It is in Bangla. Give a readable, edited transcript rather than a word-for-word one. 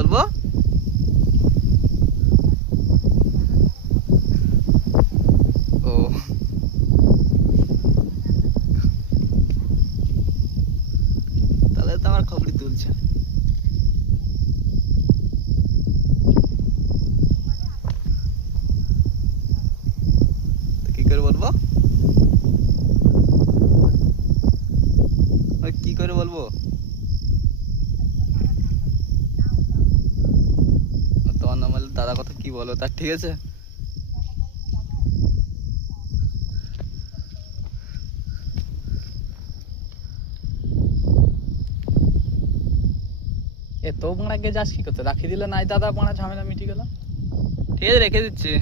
বলবো? ও তাহলে তো আমার খবরই তুলছে। কি করে বলবো? কি করে বলবো? তোমার নাম বলে দাদা কথা কি বলো তার, ঠিক আছে? এ তো বাড়াকে যাস কি করতে, রাখি দিলে নাই দাদা, বাড়া ঝামেলা মিটি গেল। ঠিক আছে, রেখে দিচ্ছি।